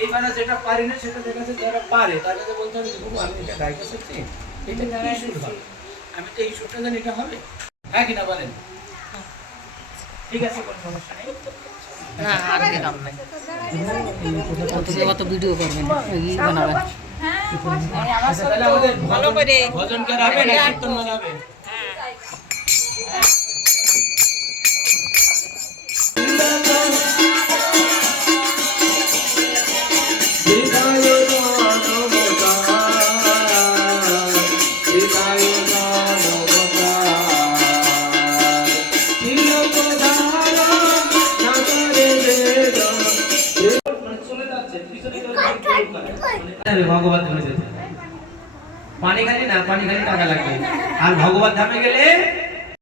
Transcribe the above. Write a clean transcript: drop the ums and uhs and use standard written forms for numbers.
এই মানে যেটা পারি না সেটা দেখা যাচ্ছে যারা পারে তার কাছে বলতে হবে বাবু আমি এটা গাইতে শিখছি এটা কি সুর হবে আমি তো এই সুরটা জানি এটা হবে হ্যাঁ কিনা বলেন ঠিক আছে কোনো সমস্যা নেই না আর কি কাম নাই কত ভিডিও করবেন এই বানাবেন তাহলে আমাদের ভালো করে ভজন করাবে না কীর্তন বানাবে ভগবত ধামে যেতে পানি খালি না পানি খালি টাকা লাগবে আর ভগবত ধামে গেলে